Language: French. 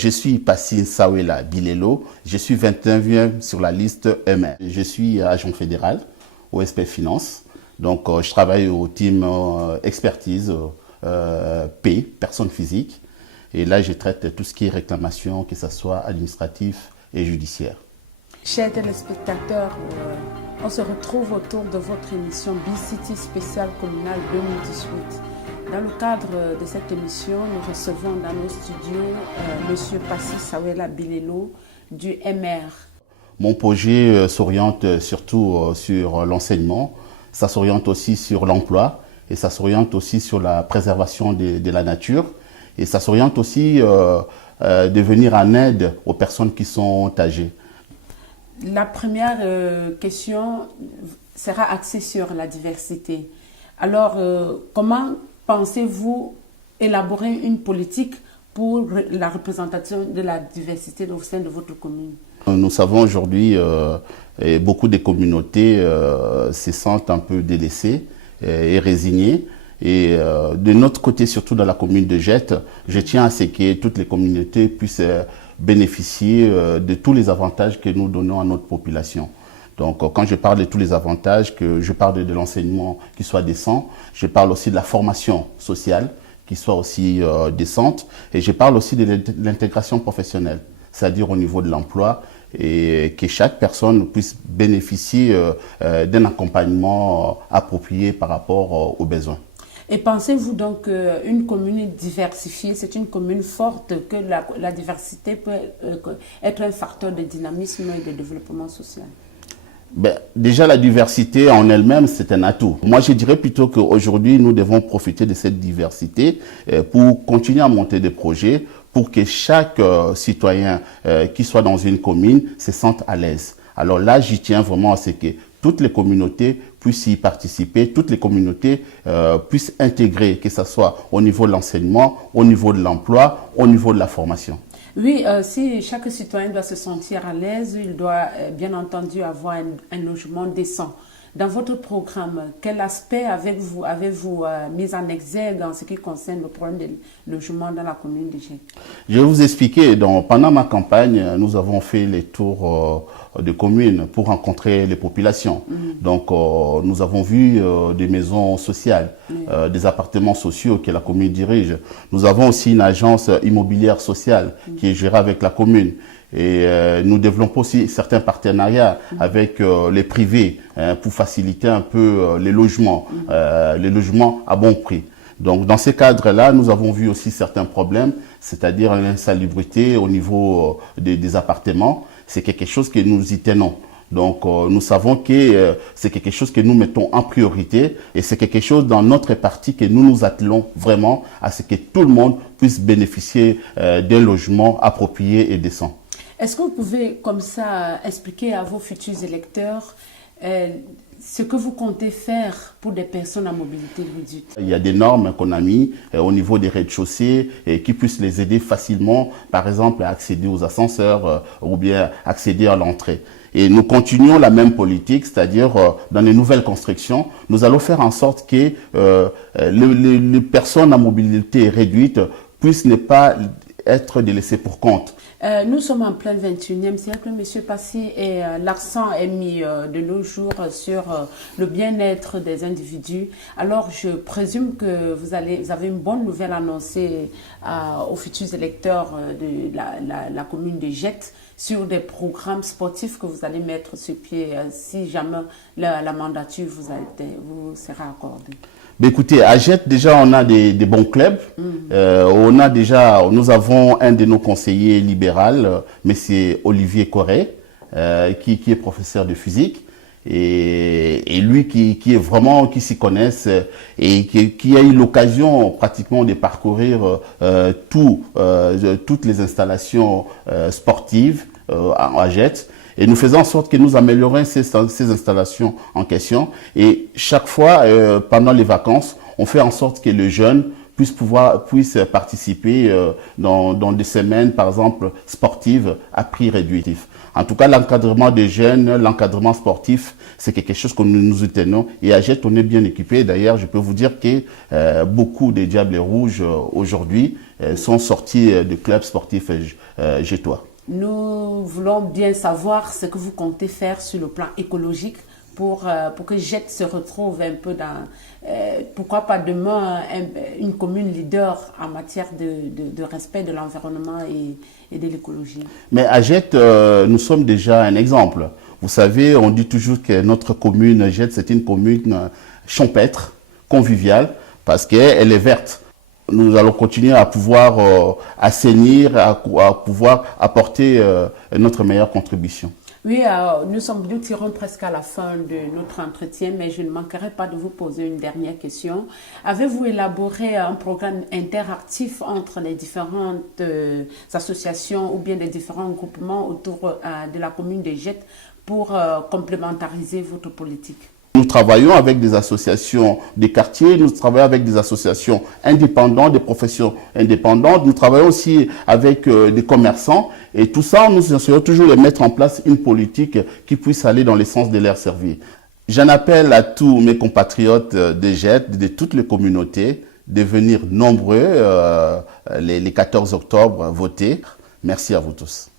Je suis Passy Sawela Bilelo, je suis 29e sur la liste EMER. Je suis agent fédéral au SPF Finance. Donc, je travaille au team expertise P, personne physique. Et là, je traite tout ce qui est réclamation, que ce soit administratif et judiciaire. Chers téléspectateurs, on se retrouve autour de votre émission B-City spéciale communale 2018. Dans le cadre de cette émission, nous recevons dans nos studios M. Passy Sawela Bilelo du EMER. Mon projet s'oriente surtout sur l'enseignement, ça s'oriente aussi sur l'emploi et ça s'oriente aussi sur la préservation de la nature et ça s'oriente aussi de venir en aide aux personnes qui sont âgées. La première question sera axée sur la diversité. Alors, comment pensez-vous élaborer une politique pour la représentation de la diversité au sein de votre commune? Nous savons aujourd'hui beaucoup de communautés se sentent un peu délaissées et résignées. Et de notre côté, surtout dans la commune de Jette, je tiens à ce que toutes les communautés puissent bénéficier de tous les avantages que nous donnons à notre population. Donc, quand je parle de tous les avantages, que je parle de l'enseignement qui soit décent, je parle aussi de la formation sociale qui soit aussi décente, et je parle aussi de l'intégration professionnelle, c'est-à-dire au niveau de l'emploi, et que chaque personne puisse bénéficier d'un accompagnement approprié par rapport aux besoins. Et pensez-vous donc qu'une commune diversifiée, c'est une commune forte, que la diversité peut être un facteur de dynamisme et de développement social? Déjà, la diversité en elle-même, c'est un atout. Moi, je dirais plutôt qu'aujourd'hui, nous devons profiter de cette diversité pour continuer à monter des projets, pour que chaque citoyen qui soit dans une commune se sente à l'aise. Alors là, j'y tiens vraiment à ce que toutes les communautés puissent y participer, toutes les communautés puissent intégrer, que ce soit au niveau de l'enseignement, au niveau de l'emploi, au niveau de la formation. Oui, si chaque citoyen doit se sentir à l'aise, il doit bien entendu avoir un logement décent. Dans votre programme, quel aspect avez-vous mis en exergue en ce qui concerne le problème de logement dans la commune de Jette? Je vais vous expliquer. Pendant ma campagne, nous avons fait les tours de communes pour rencontrer les populations. Donc, nous avons vu des maisons sociales, des appartements sociaux que la commune dirige. Nous avons aussi une agence immobilière sociale qui est gérée avec la commune. Et nous développons aussi certains partenariats avec les privés pour faciliter un peu les logements à bon prix. Donc, dans ces cadres-là, nous avons vu aussi certains problèmes, c'est-à-dire l'insalubrité au niveau des appartements. C'est quelque chose que nous y tenons. Donc, nous savons que c'est quelque chose que nous mettons en priorité et c'est quelque chose dans notre parti que nous nous attelons vraiment à ce que tout le monde puisse bénéficier d'un logement approprié et décent. Est-ce que vous pouvez, comme ça, expliquer à vos futurs électeurs ce que vous comptez faire pour des personnes à mobilité réduite? Il y a des normes qu'on a mis au niveau des rez-de-chaussée qui puissent les aider facilement, par exemple, à accéder aux ascenseurs ou bien accéder à l'entrée. Et nous continuons la même politique, c'est-à-dire dans les nouvelles constructions, nous allons faire en sorte que les personnes à mobilité réduite puissent ne pas être délaissées pour compte. Nous sommes en plein 21e siècle, M. Passy, et l'accent est mis de nos jours sur le bien-être des individus. Alors, je présume que vous avez une bonne nouvelle annoncée aux futurs électeurs de la commune de Jette sur des programmes sportifs que vous allez mettre sur pied si jamais la mandature vous sera accordée. Écoutez, à Jette, déjà, on a des bons clubs. Nous avons un de nos conseillers libéral, M. Olivier Corré, qui est professeur de physique. Et lui qui s'y connaisse et qui a eu l'occasion pratiquement de parcourir toutes les installations sportives à Jette. Et nous faisons en sorte que nous améliorons ces installations en question. Et chaque fois, pendant les vacances, on fait en sorte que les jeunes puissent participer dans des semaines, par exemple, sportives à prix réduit. En tout cas, l'encadrement des jeunes, l'encadrement sportif, c'est quelque chose que nous tenons. Et à Jette, on est bien équipé. D'ailleurs, je peux vous dire que beaucoup des Diables Rouges aujourd'hui sont sortis de clubs sportifs jettois. Nous voulons bien savoir ce que vous comptez faire sur le plan écologique pour que Jette se retrouve un peu dans, pourquoi pas demain, une commune leader en matière de respect de l'environnement et de l'écologie. Mais à Jette, nous sommes déjà un exemple. Vous savez, on dit toujours que notre commune Jette, c'est une commune champêtre, conviviale, parce qu'elle est verte. Nous allons continuer à pouvoir assainir, à pouvoir apporter notre meilleure contribution. Oui, nous tirons presque à la fin de notre entretien, mais je ne manquerai pas de vous poser une dernière question. Avez-vous élaboré un programme interactif entre les différentes associations ou bien les différents groupements autour de la commune de Jette pour complémentariser votre politique? Nous travaillons avec des associations des quartiers, nous travaillons avec des associations indépendantes, des professions indépendantes, nous travaillons aussi avec des commerçants et tout ça, nous essayons toujours de mettre en place une politique qui puisse aller dans le sens de leur servir. J'en appelle à tous mes compatriotes de Jette, de toutes les communautés, de venir nombreux les 14 octobre voter. Merci à vous tous.